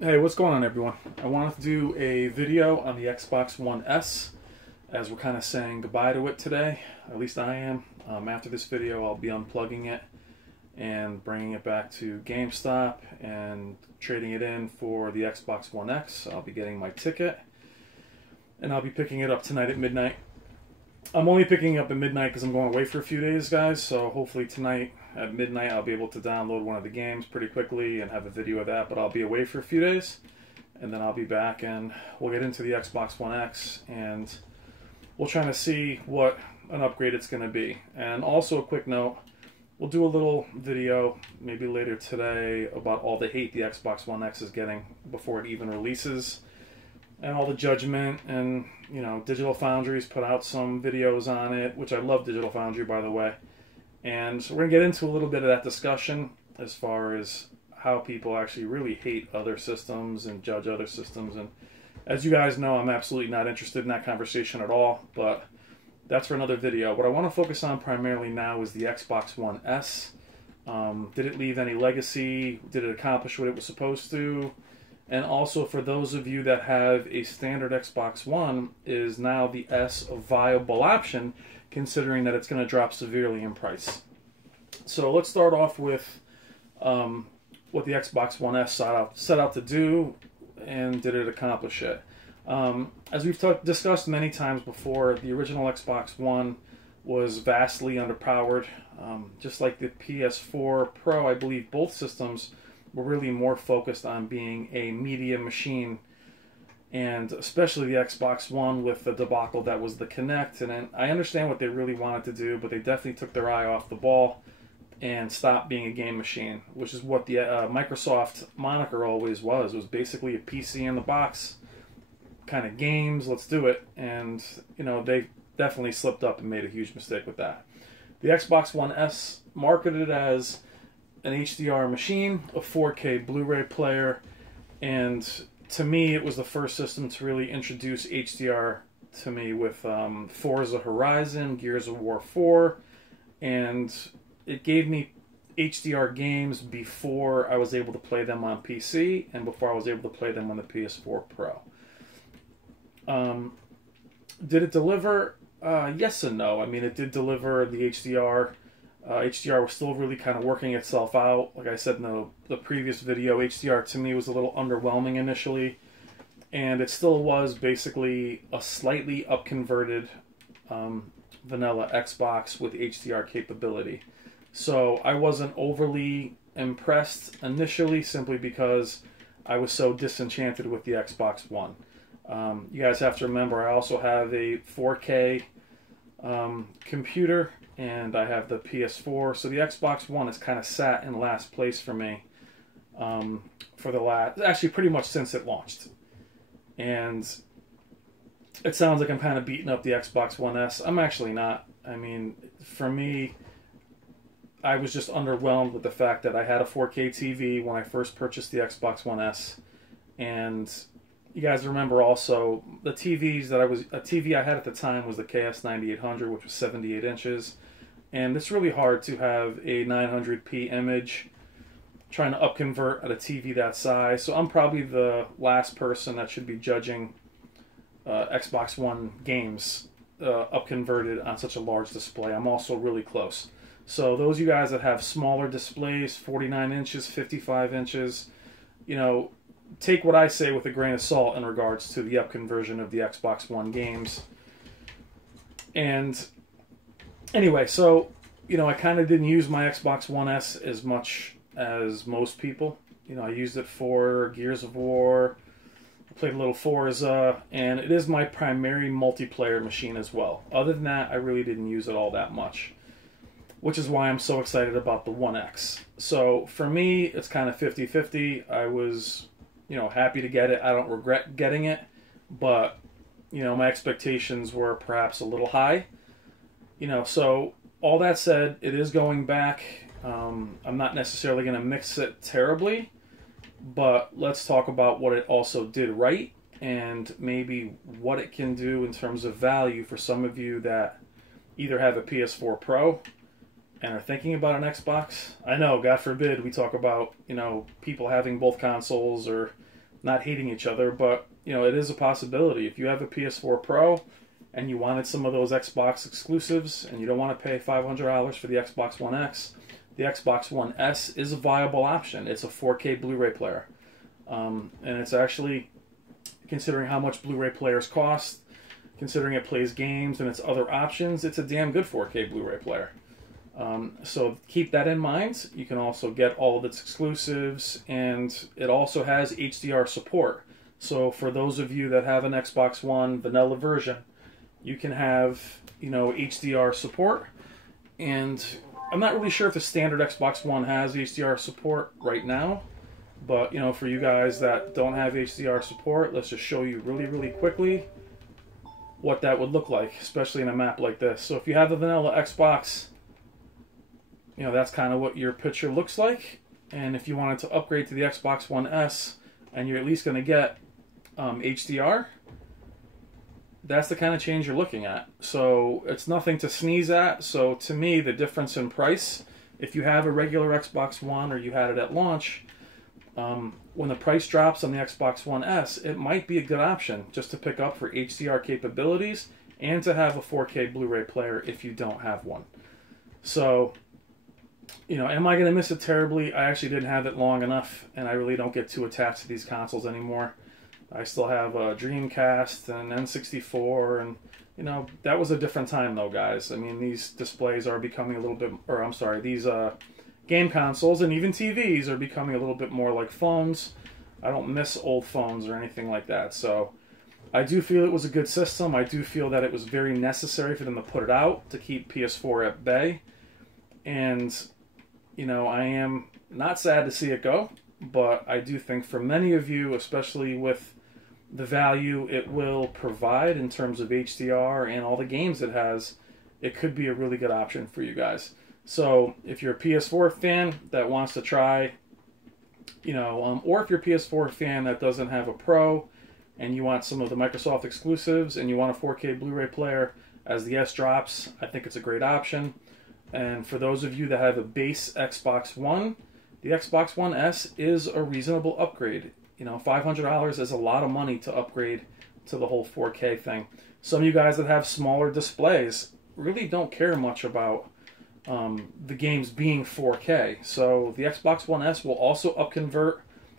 Hey, what's going on, everyone? I wanted to do a video on the Xbox One S as we're kind of saying goodbye to it today. At least I am. After this video, I'll be unplugging it and bringing it back to GameStop and trading it in for the Xbox One X. I'll be getting my ticket and I'll be picking it up tonight at midnight. I'm only picking it up at midnight because I'm going away for a few days, guys, so hopefully tonight at midnight I'll be able to download one of the games pretty quickly and have a video of that, but I'll be away for a few days, and then I'll be back and we'll get into the Xbox One X, and we'll try to see what an upgrade it's going to be. And also a quick note, we'll do a little video maybe later today about all the hate the Xbox One X is getting before it even releases, and all the judgment. And you know, Digital Foundry's put out some videos on it, which I love Digital Foundry, by the way, and so we're gonna get into a little bit of that discussion as far as how people actually really hate other systems and judge other systems. And as you guys know, I'm absolutely not interested in that conversation at all, but that's for another video. What I want to focus on primarily now is the Xbox One S. Did it leave any legacy? Did it accomplish what it was supposed to? And also, for those of you that have a standard Xbox One, is now the S a viable option, considering that it's going to drop severely in price? So let's start off with what the Xbox One S set out to do, and did it accomplish it? As we've discussed many times before, the original Xbox One was vastly underpowered. Just like the PS4 Pro, I believe both systems were really more focused on being a media machine, and especially the Xbox One with the debacle that was the Kinect. And I understand what they really wanted to do, but they definitely took their eye off the ball and stopped being a game machine, which is what the Microsoft moniker always was. It was basically a PC in the box kind of games, let's do it. And you know, they definitely slipped up and made a huge mistake with that. The Xbox One S marketed as an HDR machine, a 4K Blu-ray player, and to me it was the first system to really introduce HDR to me with Forza Horizon, Gears of War 4, and it gave me HDR games before I was able to play them on PC and before I was able to play them on the PS4 Pro. Did it deliver? Yes and no. I mean, it did deliver the HDR. HDR was still really kind of working itself out. Like I said in the previous video, HDR to me was a little underwhelming initially, and it still was basically a slightly upconverted vanilla Xbox with HDR capability. So I wasn't overly impressed initially, simply because I was so disenchanted with the Xbox One. You guys have to remember, I also have a 4K computer, and I have the PS4, so the Xbox One has kind of sat in last place for me for the actually pretty much since it launched. And it sounds like I'm kind of beating up the Xbox One S. I'm actually not. I mean, for me, I was just underwhelmed with the fact that I had a 4K TV when I first purchased the Xbox One S, and you guys remember also the TVs that a TV I had at the time was the KS9800, which was 78 inches. And it's really hard to have a 900p image trying to upconvert at a TV that size. So I'm probably the last person that should be judging Xbox One games upconverted on such a large display. I'm also really close. So those of you guys that have smaller displays, 49 inches, 55 inches, you know, take what I say with a grain of salt in regards to the upconversion of the Xbox One games. And anyway, so, you know, I kind of didn't use my Xbox One S as much as most people. You know, I used it for Gears of War, I played a little Forza, and it is my primary multiplayer machine as well. Other than that, I really didn't use it all that much, which is why I'm so excited about the One X. So for me, it's kind of 50-50. I was, you know, happy to get it. I don't regret getting it, but, you know, my expectations were perhaps a little high. You know, so all that said, it is going back. I'm not necessarily going to mix it terribly, but let's talk about what it also did right, and maybe what it can do in terms of value for some of you that either have a PS4 Pro and are thinking about an Xbox. I know, God forbid, we talk about, you know, people having both consoles or not hating each other, but you know, it is a possibility. If you have a PS4 Pro and you wanted some of those Xbox exclusives and you don't want to pay $500 for the Xbox One X, the Xbox One S is a viable option. It's a 4K Blu-ray player. And it's actually, considering how much Blu-ray players cost, considering it plays games and its other options, it's a damn good 4K Blu-ray player. So keep that in mind. You can also get all of its exclusives, and it also has HDR support. So for those of you that have an Xbox One vanilla version, you can have, you know, HDR support. And I'm not really sure if the standard Xbox One has HDR support right now, but you know, for you guys that don't have HDR support, let's just show you really quickly what that would look like, especially in a map like this. So if you have the vanilla Xbox, you know, that's kind of what your picture looks like. And if you wanted to upgrade to the Xbox One S and you're at least going to get HDR, that's the kind of change you're looking at. So it's nothing to sneeze at. So to me, the difference in price, if you have a regular Xbox One or you had it at launch, when the price drops on the Xbox One S, it might be a good option just to pick up for HDR capabilities and to have a 4K Blu-ray player if you don't have one. So, you know, am I going to miss it terribly? I actually didn't have it long enough, and I really don't get too attached to these consoles anymore. I still have a Dreamcast and N64, and, you know, that was a different time, though, guys. I mean, these displays are becoming a little bit, or I'm sorry, these game consoles and even TVs are becoming a little bit more like phones. I don't miss old phones or anything like that. So I do feel it was a good system. I do feel that it was very necessary for them to put it out to keep PS4 at bay. And, you know, I am not sad to see it go, but I do think for many of you, especially with the value it will provide in terms of HDR and all the games it has, it could be a really good option for you guys. So if you're a PS4 fan that wants to try, you know, or if you're a PS4 fan that doesn't have a Pro and you want some of the Microsoft exclusives and you want a 4K Blu-ray player as the S drops, I think it's a great option. And for those of you that have a base Xbox One, the Xbox One S is a reasonable upgrade. You know, $500 is a lot of money to upgrade to the whole 4K thing. Some of you guys that have smaller displays really don't care much about the games being 4K. So the Xbox One S will also upconvert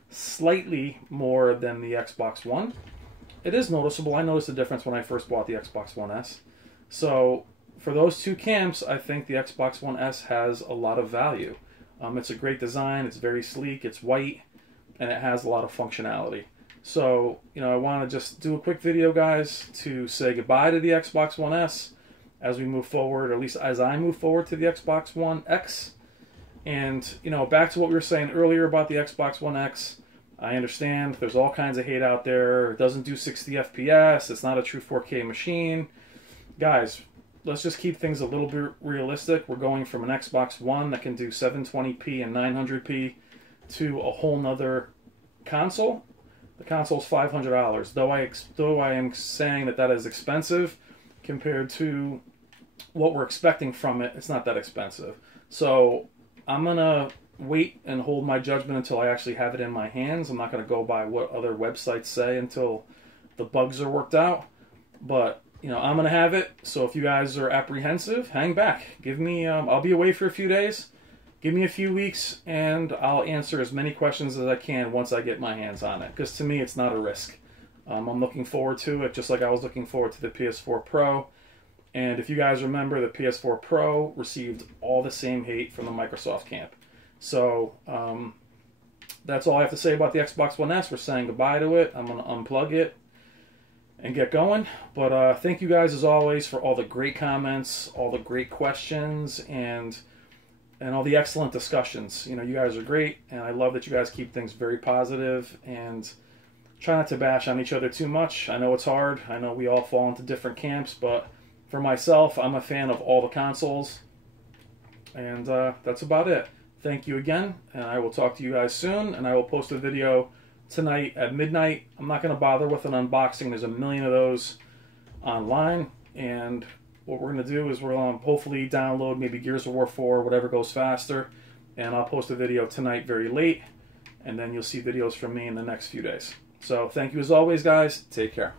slightly more than the Xbox One. It is noticeable. I noticed the difference when I first bought the Xbox One S. So for those two camps, I think the Xbox One S has a lot of value. It's a great design. It's very sleek. It's white, and it has a lot of functionality. So, you know, I want to just do a quick video, guys, to say goodbye to the Xbox One S as we move forward, or at least as I move forward to the Xbox One X. And, you know, back to what we were saying earlier about the Xbox One X, I understand there's all kinds of hate out there. It doesn't do 60 FPS. It's not a true 4K machine. Guys, let's just keep things a little bit realistic. We're going from an Xbox One that can do 720p and 900p to a whole nother console. The console's $500. Though I am saying that that is expensive compared to what we're expecting from it, it's not that expensive. So I'm gonna wait and hold my judgment until I actually have it in my hands. I'm not gonna go by what other websites say until the bugs are worked out. But you know, I'm gonna have it. So if you guys are apprehensive, hang back. Give me. I'll be away for a few days. Give me a few weeks, and I'll answer as many questions as I can once I get my hands on it. Because to me, it's not a risk. I'm looking forward to it, just like I was looking forward to the PS4 Pro. And if you guys remember, the PS4 Pro received all the same hate from the Microsoft camp. So that's all I have to say about the Xbox One S. We're saying goodbye to it. I'm going to unplug it and get going. But thank you guys, as always, for all the great comments, all the great questions, and all the excellent discussions. You know, you guys are great, and I love that you guys keep things very positive and try not to bash on each other too much. I know it's hard. I know we all fall into different camps, but for myself, I'm a fan of all the consoles. And that's about it. Thank you again, and I will talk to you guys soon, and I will post a video tonight at midnight. I'm not going to bother with an unboxing. There's a million of those online, and what we're going to do is we're going to hopefully download maybe Gears of War 4, whatever goes faster, and I'll post a video tonight very late, and then you'll see videos from me in the next few days. So thank you as always, guys. Take care.